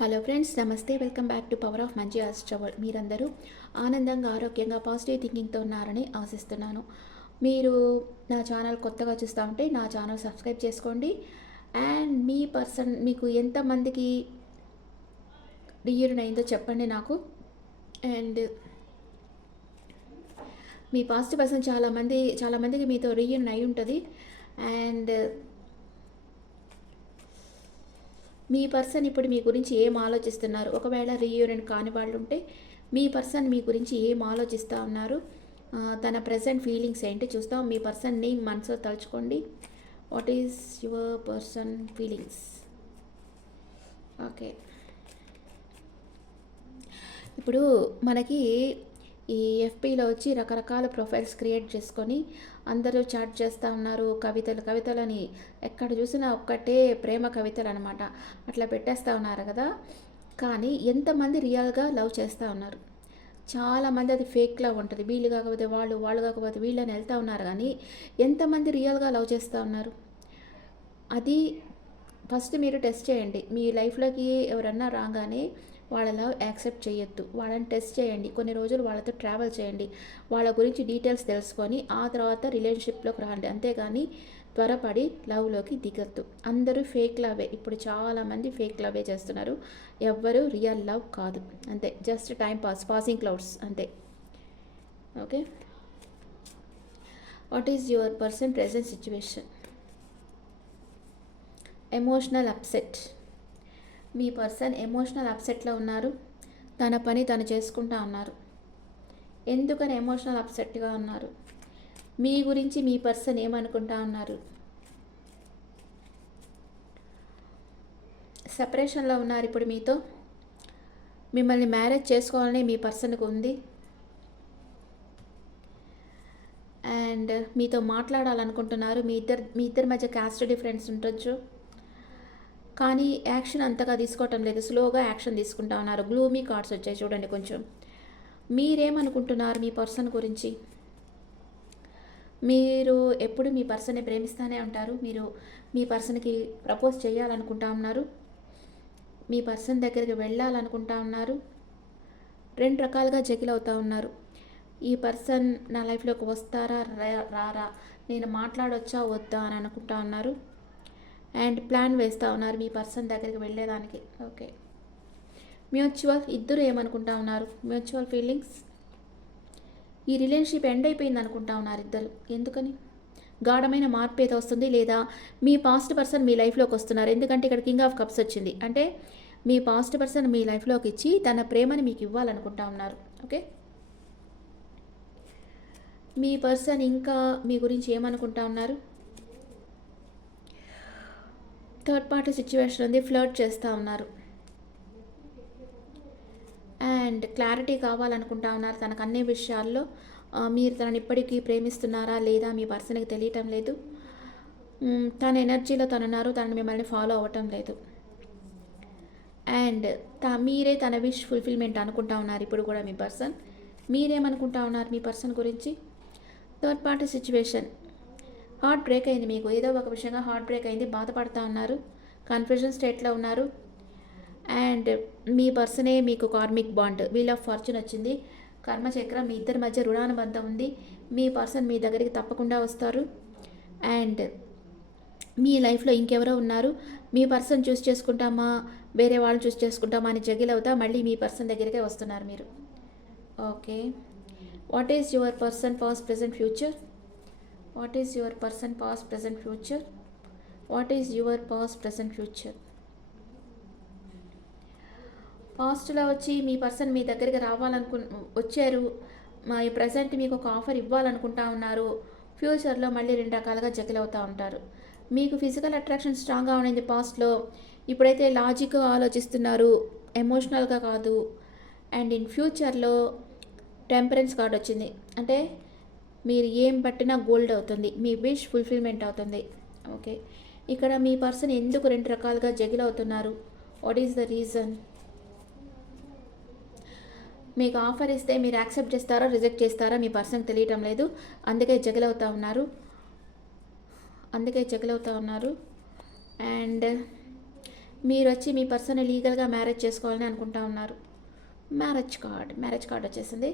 Hello friends, నమస్తే. Welcome back to power of మంచి ట్రవల్. మీరందరూ ఆనందంగా, ఆరోగ్యంగా, పాజిటివ్ థింకింగ్తో ఉన్నారని ఆశిస్తున్నాను. మీరు నా ఛానల్ కొత్తగా చూస్తూ ఉంటే నా ఛానల్ సబ్స్క్రైబ్ చేసుకోండి. అండ్ మీ పర్సన్ మీకు ఎంతమందికి రీయూనియన్ అయిందో చెప్పండి నాకు. అండ్ మీ పాజిటివ్ పర్సన్ చాలామందికి మీతో రీయూనియన్ అయి ఉంటుంది. అండ్ మీ పర్సన్ ఇప్పుడు మీ గురించి ఏం ఆలోచిస్తున్నారు? ఒకవేళ రీయూనియన్ కాని వాళ్ళు ఉంటే మీ పర్సన్ మీ గురించి ఏం ఆలోచిస్తూ ఉన్నారు, తన ప్రజెంట్ ఫీలింగ్స్ ఏంటి చూస్తాం. మీ పర్సన్ని మనసులో తలుచుకోండి. What is your person feelings? Okay, ఇప్పుడు మనకి ఈ ఎఫ్బీలో వచ్చి రకరకాల ప్రొఫైల్స్ క్రియేట్ చేసుకొని అందరూ చాట్ చేస్తూ ఉన్నారు. కవితలని ఎక్కడ చూసినా ఒక్కటే ప్రేమ కవితలు అనమాట. అట్లా పెట్టేస్తూ ఉన్నారు కదా. కానీ ఎంతమంది రియల్గా లవ్ చేస్తూ ఉన్నారు? చాలామంది అది ఫేక్ లవ్ ఉంటుంది. వీళ్ళు కాకపోతే వాళ్ళు కాకపోతే వీళ్ళని వెళ్తూ ఉన్నారు. కానీ ఎంతమంది రియల్గా లవ్ చేస్తూ ఉన్నారు? అది ఫస్ట్ మీరు టెస్ట్ చేయండి. మీ లైఫ్లోకి ఎవరన్నా రాగానే వాళ్ళ లవ్ యాక్సెప్ట్ చేయొద్దు. వాళ్ళని టెస్ట్ చేయండి. కొన్ని రోజులు వాళ్ళతో ట్రావెల్ చేయండి. వాళ్ళ గురించి డీటెయిల్స్ తెలుసుకొని ఆ తర్వాత రిలేషన్షిప్లోకి రండి. అంతేగాని త్వరపడి లవ్లోకి దిగద్దు. అందరూ ఫేక్ లవే. ఇప్పుడు చాలామంది ఫేక్ లవే చేస్తున్నారు. ఎవ్వరూ రియల్ లవ్ కాదు. అంతే, జస్ట్ టైం పాసింగ్ క్లౌడ్స్ అంతే. Okay, what is your person present situation? Emotional upset. మీ పర్సన్ ఎమోషనల్ అప్సెట్లో ఉన్నారు. తన పని తను చేసుకుంటా ఉన్నారు. ఎందుకని ఎమోషనల్ అప్సెట్గా ఉన్నారు? మీ గురించి మీ పర్సన్ ఏమనుకుంటా ఉన్నారు? సెపరేషన్లో ఉన్నారు ఇప్పుడు మీతో. మిమ్మల్ని మ్యారేజ్ చేసుకోవాలని మీ పర్సన్కి ఉంది. అండ్ మీతో మాట్లాడాలనుకుంటున్నారు. మీ ఇద్దరి మధ్య క్యాస్ట్ డిఫరెన్స్ ఉండొచ్చు. కానీ యాక్షన్ అంతగా తీసుకోవటం లేదు. స్లోగా యాక్షన్ తీసుకుంటా ఉన్నారు. గ్లూమీ కార్డ్స్ వచ్చాయి చూడండి. కొంచెం మీరేమనుకుంటున్నారు మీ పర్సన్ గురించి? మీరు ఎప్పుడు మీ పర్సన్ని ప్రేమిస్తూనే ఉంటారు. మీరు మీ పర్సన్కి ప్రపోజ్ చేయాలనుకుంటా ఉన్నారు. మీ పర్సన్ దగ్గరికి వెళ్ళాలనుకుంటా ఉన్నారు. రెండు రకాలుగా జగిల్ అవుతూ ఉన్నారు. ఈ పర్సన్ నా లైఫ్లోకి వస్తారా రారా, నేను మాట్లాడొచ్చా వద్దా అని అనుకుంటా ఉన్నారు. అండ్ ప్లాన్ వేస్తూ ఉన్నారు మీ పర్సన్ దగ్గరికి వెళ్ళేదానికి. ఓకే, మ్యూచువల్ ఇద్దరు ఏమనుకుంటా ఉన్నారు? Mutual feelings. ఈ రిలేషన్షిప్ ఎండ్ అయిపోయింది అనుకుంటా ఉన్నారు ఇద్దరు. ఎందుకని? గాఢమైన మార్పు ఏదో వస్తుంది, లేదా మీ పాస్ట్ పర్సన్ మీ లైఫ్లోకి వస్తున్నారు. ఎందుకంటే ఇక్కడ కింగ్ ఆఫ్ కప్స్ వచ్చింది. అంటే మీ పాస్ట్ పర్సన్ మీ లైఫ్లోకి ఇచ్చి తన ప్రేమని మీకు ఇవ్వాలనుకుంటా ఉన్నారు. ఓకే, మీ పర్సన్ ఇంకా మీ గురించి ఏమనుకుంటా ఉన్నారు? థర్డ్ పార్టీ సిచ్యువేషన్ ఉంది. ఫ్లర్ట్ చేస్తూ ఉన్నారు. అండ్ క్లారిటీ కావాలనుకుంటా ఉన్నారు తనకు అన్ని విషయాల్లో. మీరు తనని ఇప్పటికీ ప్రేమిస్తున్నారా లేదా మీ పర్సన్కి తెలియటం లేదు. తన ఎనర్జీలో తనున్నారు. తనని మిమ్మల్ని ఫాలో అవ్వటం లేదు. అండ్ మీరే తన విష్ ఫుల్ఫిల్మెంట్ అనుకుంటా ఉన్నారు ఇప్పుడు కూడా మీ పర్సన్. మీరేమనుకుంటా ఉన్నారు మీ పర్సన్ గురించి? Third party situation. Heart break అయింది మీకు. ఏదో ఒక విషయంగా హార్ట్ బ్రేక్ అయింది. బాధపడుతూ ఉన్నారు. కన్ఫ్యూజన్ స్టేట్లో ఉన్నారు. అండ్ మీ పర్సనే మీకు karmic bond, wheel of fortune వచ్చింది. కర్మచక్రం. మీ ఇద్దరి మధ్య రుణానుబంధం ఉంది. మీ పర్సన్ మీ దగ్గరికి తప్పకుండా వస్తారు. అండ్ మీ లైఫ్లో ఇంకెవరో ఉన్నారు. మీ పర్సన్ చూస్ చేసుకుంటామా వేరే వాళ్ళు చూస్ చేసుకుంటామా అని జగిల్ అవుతా మళ్ళీ మీ పర్సన్ దగ్గరికే వస్తున్నారు మీరు. Okay, what is your person past present future? What is your person past present future? What is your past present future? పాస్ట్లో వచ్చి మీ పర్సన్ మీ దగ్గరికి వచ్చారు. ఈ ప్రజెంట్ మీకు ఒక ఆఫర్ ఇవ్వాలనుకుంటా ఉన్నారు. ఫ్యూచర్లో మళ్ళీ రెండు రకాలుగా జగిల్ అవుతూ ఉంటారు. మీకు ఫిజికల్ అట్రాక్షన్ స్ట్రాంగ్గా ఉండింది పాస్ట్లో. ఇప్పుడైతే లాజిక్గా ఆలోచిస్తున్నారు, ఎమోషనల్గా కాదు. అండ్ ఇన్ ఫ్యూచర్లో టెంపరెన్స్ కార్డ్ వచ్చింది. అంటే మీరు ఏం పట్టినా గోల్డ్ అవుతుంది. మీ విష్ ఫుల్ఫిల్మెంట్ అవుతుంది. ఓకే, ఇక్కడ మీ పర్సన్ ఎందుకు రెండు రకాలుగా జగిల్ అవుతున్నారు? What is the reason? మీకు ఆఫర్ ఇస్తే మీరు యాక్సెప్ట్ చేస్తారా రిజెక్ట్ చేస్తారా మీ పర్సన్కి తెలియటం లేదు. అందుకే జగిల్ అవుతూ ఉన్నారు. అండ్ మీరు వచ్చి మీ పర్సన్ లీగల్గా మ్యారేజ్ చేసుకోవాలని అనుకుంటా ఉన్నారు. మ్యారేజ్ కార్డ్ వచ్చేసింది.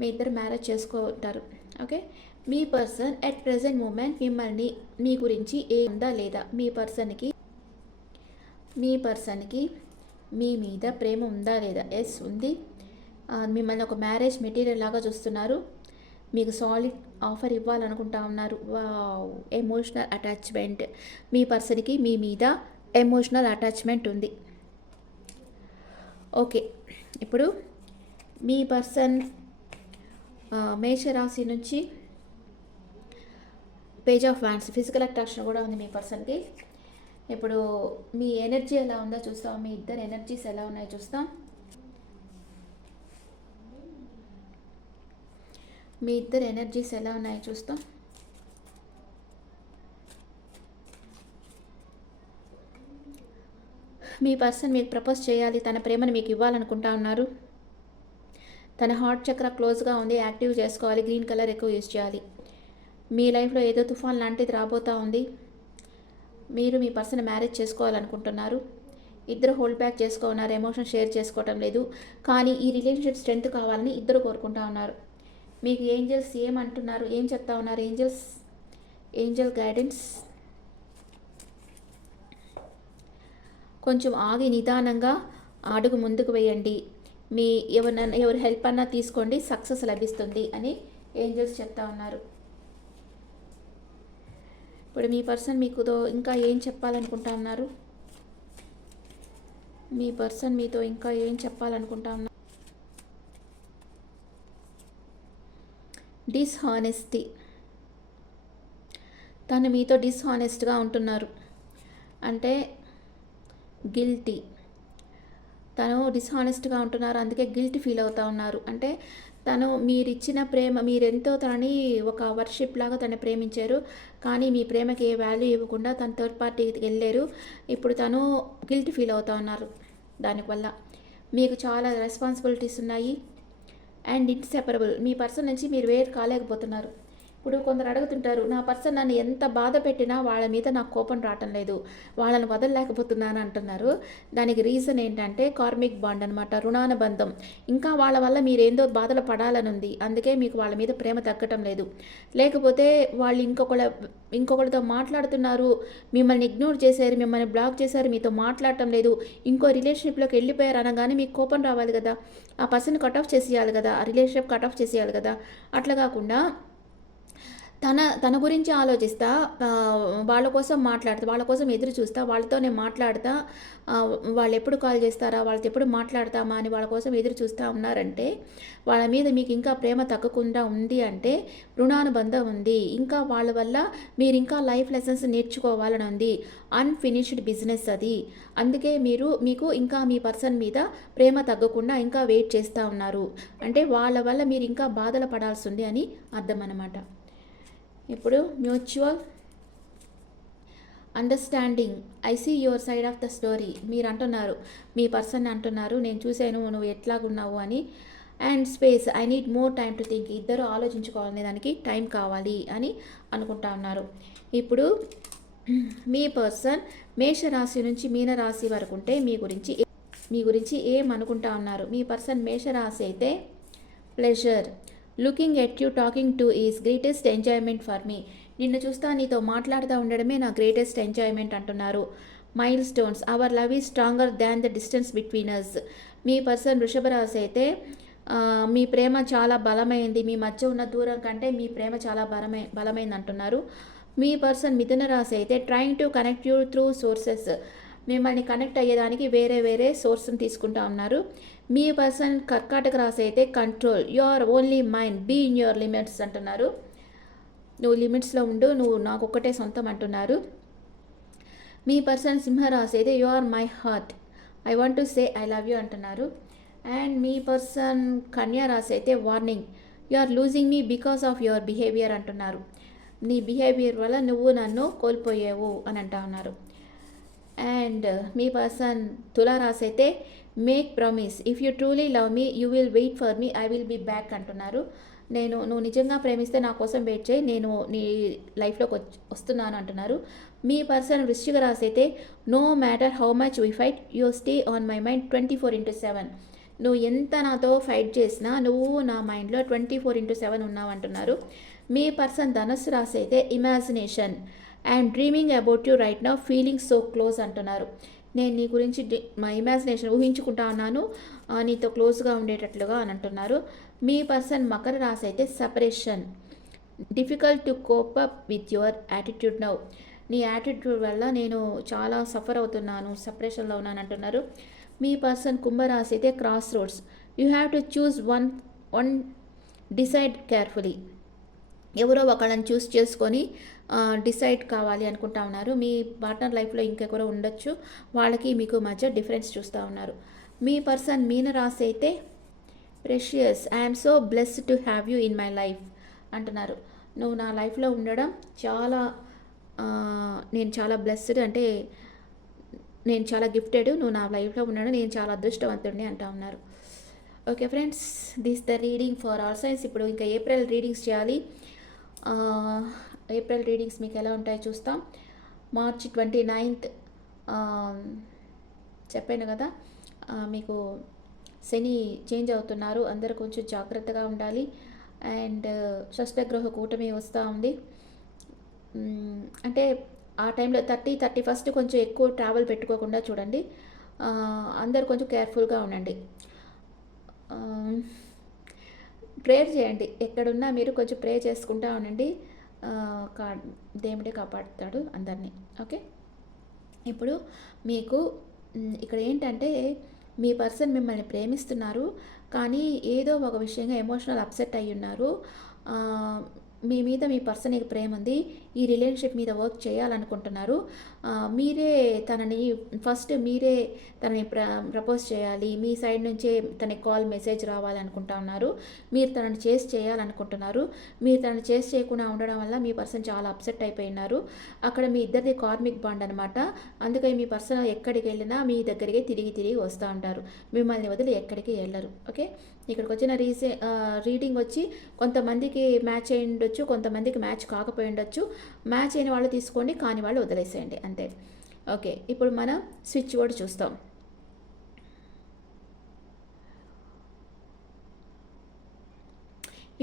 మీ ఇద్దరు మ్యారేజ్ చేసుకుంటారు. ఓకే. మీ పర్సన్ ఎట్ ప్రెజెంట్ మూమెంట్ మిమ్మల్ని మీ గురించి ఉందా లేదా, మీ పర్సన్కి మీ మీద ప్రేమ ఉందా లేదా? ఎస్ ఉంది. మిమ్మల్ని ఒక మ్యారేజ్ మెటీరియల్ లాగా చూస్తున్నారు. మీకు సాలిడ్ ఆఫర్ ఇవ్వాలనుకుంటా ఉన్నారు. Wow, emotional attachment. మీ పర్సన్కి మీ మీద ఎమోషనల్ అటాచ్మెంట్ ఉంది. ఓకే. ఇప్పుడు మీ పర్సన్ మేషరాశి నుంచి page of wands, physical attraction కూడా ఉంది మీ పర్సన్కి. ఇప్పుడు మీ ఎనర్జీ ఎలా ఉందో చూస్తాం. మీ ఇద్దరు ఎనర్జీస్ ఎలా ఉన్నాయో చూస్తాం. మీ ఇద్దరు ఎనర్జీస్ ఎలా ఉన్నాయో చూస్తాం. మీ పర్సన్ మీకు ప్రపోజ్ చేయాలి, తన ప్రేమను మీకు ఇవ్వాలనుకుంటా ఉన్నారు. తన హార్ట్ చక్ర క్లోజ్గా ఉంది, యాక్టివ్ చేసుకోవాలి, గ్రీన్ కలర్ ఎక్కువ యూజ్ చేయాలి. మీ లైఫ్లో ఏదో తుఫాన్ లాంటిది రాబోతూ ఉంది. మీరు మీ పర్సన్ మ్యారేజ్ చేసుకోవాలనుకుంటున్నారు. ఇద్దరు హోల్డ్ బ్యాక్ చేసుకున్నారు, ఎమోషన్ షేర్ చేసుకోవటం లేదు. కానీ ఈ రిలేషన్షిప్ స్ట్రెంత్ కావాలని ఇద్దరు కోరుకుంటా ఉన్నారు. మీకు ఏంజల్స్ ఏమంటున్నారు, ఏం చెప్తా ఉన్నారు? ఏంజల్ గైడెన్స్, కొంచెం ఆగి నిదానంగా అడుగు ముందుకు వేయండి. ఎవరి హెల్ప్ అన్నా తీసుకోండి, సక్సెస్ లభిస్తుంది అని ఏంజల్స్ చెప్తా ఉన్నారు. ఇప్పుడు మీ పర్సన్ మీకుతో ఇంకా ఏం చెప్పాలనుకుంటా ఉన్నారు? మీ పర్సన్ మీతో ఇంకా ఏం చెప్పాలనుకుంటా ఉన్నారు? డిస్హానెస్టీ. తను మీతో డిస్హానెస్ట్గా ఉంటున్నారు, అంటే గిల్టీ. తను డిస్హానెస్ట్గా ఉంటున్నారు, అందుకే గిల్ట్ ఫీల్ అవుతూ ఉన్నారు. అంటే తను మీరిచ్చిన ప్రేమ, మీరెంతో తనని ఒక వర్షిప్ లాగా తను ప్రేమించారు, కానీ మీ ప్రేమకి ఏ వాల్యూ ఇవ్వకుండా తను థర్డ్ పార్టీకి వెళ్ళారు. ఇప్పుడు తను గిల్ట్ ఫీల్ అవుతూ ఉన్నారు. దానివల్ల మీకు చాలా రెస్పాన్సిబిలిటీస్ ఉన్నాయి అండ్ ఇన్సెపరబుల్. మీ పర్సన్ నుంచి మీరు వేరు కాలేకపోతున్నారు. ఇప్పుడు కొందరు అడుగుతుంటారు, నా పర్సన్ నన్ను ఎంత బాధ పెట్టినా వాళ్ళ మీద నాకు కోపం రావటం లేదు, వాళ్ళని వదలలేకపోతున్నాను అంటున్నారు. దానికి రీజన్ ఏంటంటే కార్మిక్ బాండ్ అనమాట, రుణానుబంధం. ఇంకా వాళ్ళ వల్ల మీరేందో బాధలు పడాలని ఉంది, అందుకే మీకు వాళ్ళ మీద ప్రేమ తగ్గటం లేదు. లేకపోతే వాళ్ళు ఇంకొకరితో మాట్లాడుతున్నారు, మిమ్మల్ని ఇగ్నోర్ చేశారు, మిమ్మల్ని బ్లాక్ చేశారు, మీతో మాట్లాడటం లేదు, ఇంకో రిలేషన్షిప్లోకి వెళ్ళిపోయారు అనగానే మీకు కోపం రావాలి కదా, ఆ పర్సన్ కట్ ఆఫ్ చేసేయాలి కదా, ఆ రిలేషన్షిప్ కట్ ఆఫ్ చేసేయాలి కదా. అట్లా కాకుండా తన గురించి ఆలోచిస్తా, వాళ్ళ కోసం మాట్లాడతా, వాళ్ళ కోసం ఎదురు చూస్తా, వాళ్ళతో నేను మాట్లాడతా, వాళ్ళు ఎప్పుడు కాల్ చేస్తారా, వాళ్ళతో ఎప్పుడు మాట్లాడతామా అని వాళ్ళ కోసం ఎదురు చూస్తూ ఉన్నారంటే వాళ్ళ మీద మీకు ఇంకా ప్రేమ తగ్గకుండా ఉంది, అంటే రుణానుబంధం ఉంది. ఇంకా వాళ్ళ వల్ల మీరు ఇంకా లైఫ్ లెసన్స్ నేర్చుకోవాలని ఉంది. అన్ఫినిష్డ్ బిజినెస్ అది. అందుకే మీకు ఇంకా మీ పర్సన్ మీద ప్రేమ తగ్గకుండా ఇంకా వెయిట్ చేస్తూ ఉన్నారు. అంటే వాళ్ళ వల్ల మీరు ఇంకా బాధలు పడాల్సి ఉంది అని అర్థం అన్నమాట. ఇప్పుడు mutual understanding, I see your side of the story. మీరు అంటున్నారు, మీ పర్సన్ అంటున్నారు, నేను చూశాను నువ్వు ఎట్లాగున్నావు అని. And space, I need more time to think. ఇద్దరు ఆలోచించుకోవాలనే దానికి టైం కావాలి అని అనుకుంటా ఉన్నారు. ఇప్పుడు మీ పర్సన్ మేషరాశి నుంచి మీనరాశి వరకు ఉంటే మీ గురించి ఏమనుకుంటా ఉన్నారు? మీ పర్సన్ మేషరాశి అయితే pleasure, looking at you, talking to is greatest enjoyment for me. నిన్ను చూస్తా, నీతో మాట్లాడుతూ ఉండడమే నా గ్రేటెస్ట్ ఎంజాయ్మెంట్ అంటున్నారు. Milestones, our love is stronger than the distance between us. మీ పర్సన్ వృషభ రాశి అయితే మీ ప్రేమ చాలా బలమైంది, మీ మధ్య ఉన్న దూరం కంటే మీ ప్రేమ చాలా బలమైంది అంటున్నారు. మీ పర్సన్ మిథున రాశి అయితే trying to connect you through sources. మిమ్మల్ని కనెక్ట్ అయ్యేదానికి వేరే సోర్స్ని తీసుకుంటా ఉన్నారు. మీ పర్సన్ కర్కాటక రాశి అయితే control, you are only mind, be in your limits అంటున్నారు. నువ్వు లిమిట్స్లో ఉండు, నువ్వు నాకు ఒక్కటే సొంతం అంటున్నారు. మీ పర్సన్ సింహరాశి అయితే you are my heart, I want to say I love you అంటున్నారు. అండ్ మీ పర్సన్ కన్యా రాశి అయితే warning, you are losing me because of your behaviour అంటున్నారు. నీ బిహేవియర్ వల్ల నువ్వు నన్ను కోల్పోయావు అని అంటా ఉన్నారు. అండ్ మీ పర్సన్ తులారాశి అయితే make promise, if you truly love me you will wait for me, I will be back అంటున్నారు. నువ్వు నిజంగా ప్రేమిస్తే నా కోసం వెయిట్ చేయి, నేను నీ లైఫ్‌లోకి వస్తున్నాను అంటున్నారు. మీ పర్సన్ వృశ్చిక రాశి అయితే, no matter how much we fight you stay on my mind 24/7. నువ్వు ఎంత నాతో ఫైట్ చేసినా నువ్వు నా మైండ్‌లో 24/7 ఉన్నావు అంటున్నారు. మీ పర్సన్ ధనుస్సు రాశి అయితే, imagination I'm dreaming about you right now feeling so close అంటున్నారు. నేను నీ గురించి మా ఇమాజినేషన్ ఊహించుకుంటా ఉన్నాను, నీతో క్లోజ్గా ఉండేటట్లుగా అని అంటున్నారు. మీ పర్సన్ మకర రాశి అయితే, separation difficult to cope up with your attitude now. నీ యాటిట్యూడ్ వల్ల నేను చాలా సఫర్ అవుతున్నాను, సెపరేషన్లో ఉన్నాను అంటున్నారు. మీ పర్సన్ కుంభరాశి అయితే, cross roads you have to choose one decide carefully. ఎవరో ఒకళ్ళని చూస్ చేసుకొని డిసైడ్ కావాలి అనుకుంటా ఉన్నారు. మీ పార్ట్నర్ లైఫ్లో ఇంకెవరో ఉండొచ్చు, వాళ్ళకి మీకు మధ్య డిఫరెన్స్ చూస్తూ ఉన్నారు. మీ పర్సన్ మీన రాశి అయితే, precious I'm so blessed to have you in my life అంటున్నారు. నువ్వు నా లైఫ్లో ఉండడం చాలా నేను చాలా బ్లెస్డ్, అంటే నేను చాలా గిఫ్టెడ్, నువ్వు నా లైఫ్లో ఉండడం నేను చాలా అదృష్టవంతుడిని అంటా ఉన్నారు. Okay friends, this the reading for all science. ఇప్పుడు ఇంకా ఏప్రిల్ రీడింగ్స్ చేయాలి. ఏప్రిల్ రీడింగ్స్ మీకు ఎలా ఉంటాయో చూస్తాం. మార్చ్ 29th చెప్పాను కదా, మీకు శని చేంజ్ అవుతున్నారు, అందరూ కొంచెం జాగ్రత్తగా ఉండాలి. అండ్ షష్టగ్రహ కూటమి వస్తూ ఉంది. అంటే ఆ టైంలో 31st కొంచెం ఎక్కువ ట్రావెల్ పెట్టుకోకుండా చూడండి. అందరు కొంచెం కేర్ఫుల్గా ఉండండి. ప్రేయర్ చేయండి, ఎక్కడున్నా మీరు కొంచెం ప్రే చేసుకుంటూ ఉండండి. దేవుడే కాపాడుతాడు అందరినీ. ఓకే, ఇప్పుడు మీకు ఇక్కడ ఏంటంటే, మీ పర్సన్ మిమ్మల్ని ప్రేమిస్తున్నారు, కానీ ఏదో ఒక విషయంగా ఎమోషనల్ అప్సెట్ అయ్యి ఉన్నారు. మీ మీద మీ పర్సన్కి ప్రేమ ఉంది, ఈ రిలేషన్షిప్ మీద వర్క్ చేయాలనుకుంటున్నారు. మీరే తనని ప్రపోజ్ చేయాలి, మీ సైడ్ నుంచే తనకి కాల్ మెసేజ్ రావాలనుకుంటా ఉన్నారు. మీరు తనని చేయాలనుకుంటున్నారు. మీరు తనని చేయకుండా ఉండడం వల్ల మీ పర్సన్ చాలా అప్సెట్ అయిపోయినారు. అక్కడ మీ ఇద్దరిది కార్మిక్ బాండ్ అనమాట. అందుకని మీ పర్సన్ ఎక్కడికి వెళ్ళినా మీ దగ్గరికి తిరిగి వస్తూ ఉంటారు, మిమ్మల్ని వదిలి ఎక్కడికి వెళ్ళరు. ఓకే, ఇక్కడికి వచ్చిన రీడింగ్ వచ్చి కొంతమందికి మ్యాచ్ అయి ఉండొచ్చు, కొంతమందికి మ్యాచ్ కాకపోయి ఉండొచ్చు. మ్యాచ్ అయిన వాళ్ళు తీసుకోండి, కాని వాళ్ళు వదిలేసేయండి, అంతే. ఓకే, ఇప్పుడు మనం స్విచ్ వర్డ్ చూస్తాం.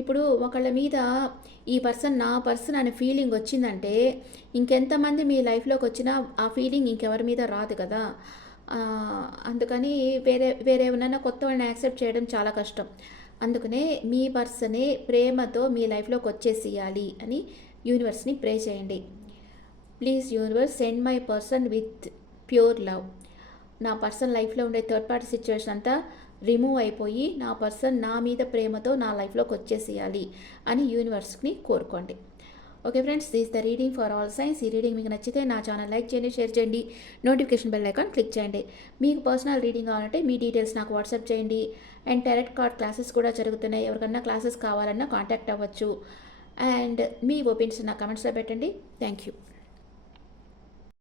ఇప్పుడు ఒకళ్ళ మీద ఈ పర్సన్ నా పర్సన్ అనే ఫీలింగ్ వచ్చిందంటే, ఇంకెంతమంది మీ లైఫ్లోకి వచ్చినా ఆ ఫీలింగ్ ఇంకెవరి మీద రాదు కదా. అందుకని వేరే ఎవరైనా కొత్త వాళ్ళని యాక్సెప్ట్ చేయడం చాలా కష్టం. అందుకనే మీ పర్సనే ప్రేమతో మీ లైఫ్లోకి వచ్చేసేయాలి అని యూనివర్స్ని ప్రే చేయండి. Please universe send my person with pure love. నా పర్సన్ లైఫ్లో ఉండే థర్డ్ పార్టీ సిచ్యువేషన్ అంతా రిమూవ్ అయిపోయి నా పర్సన్ నా మీద ప్రేమతో నా లైఫ్లోకి వచ్చేసేయాలి అని యూనివర్స్ని కోరుకోండి. Okay friends, this the reading for all science. ఈ రీడింగ్ మీకు నచ్చితే నా ఛానల్ లైక్ చేయండి, షేర్ చేయండి, నోటిఫికేషన్ బెల్ ఐకాన్ క్లిక్ చేయండి. మీకు పర్సనల్ రీడింగ్ కావాలంటే మీ డీటెయిల్స్ నాకు వాట్సాప్ చేయండి. అండ్ టారట్ కార్డ్ క్లాసెస్ కూడా జరుగుతున్నాయి, ఎవరికన్నా క్లాసెస్ కావాలన్నా కాంటాక్ట్ అవ్వచ్చు. అండ్ మీ ఒపీనియన్స్ నా కమెంట్స్లో పెట్టండి. Thank you.